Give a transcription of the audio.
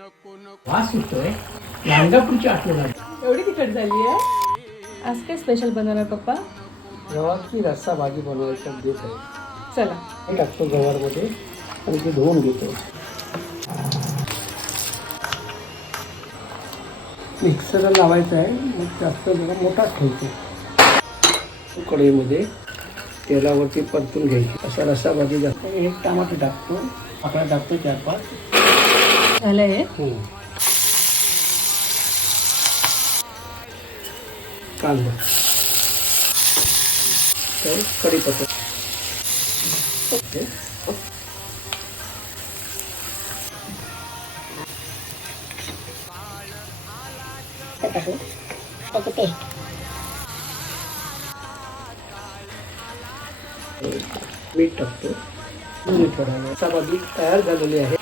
वास सुटतोय. गाणगापूरची आठवण आली. एवढी तिखट झाली आहे. आज काय स्पेशल बनवणार पप्पा? गव्हाची रस्सा भाजी बनवायचा बेत आहे. चला हे टाकतो गव्हामध्ये आणि ते धुवून घेतो. मिक्सरला लावायचं आहे. मग जास्त जरा मोठाच ठेवतो. कढईमध्ये तेलावरती परतून घ्यायची. असा रस्सा भाजी जास्त. एक टमाटर टाकतो. आपला टाकतो 4-5. झालं हे. कांदा तर कढीपत्ता मीठ टाकतो. थोडा वेळ भाजी तयार झालेली आहे.